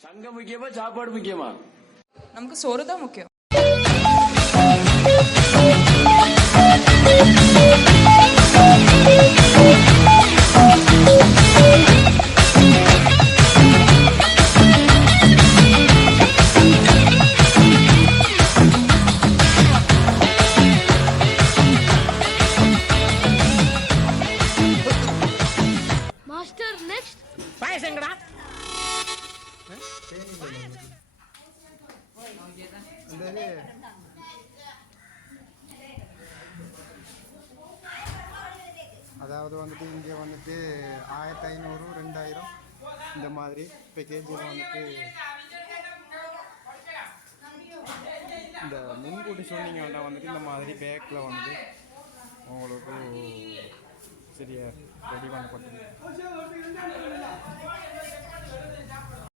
சங்கம் முக்கியமா சாப்பாடு முக்கியமா? நமக்கு சோறு தான் முக்கியம். மாஸ்டர் நெக்ஸ்ட் பாயசங்கடா. அதாவது வந்துட்டு இங்கே வந்துட்டு 1500 2000 இந்த மாதிரி இப்போ கேஜியில் வந்துட்டு இந்த முன்கூட்டி சொன்னீங்க வேண்டாம் வந்துட்டு இந்த மாதிரி பேக்கில் வந்துட்டு உங்களுக்கு சரியா ரெடி பண்ணப்பட்டது.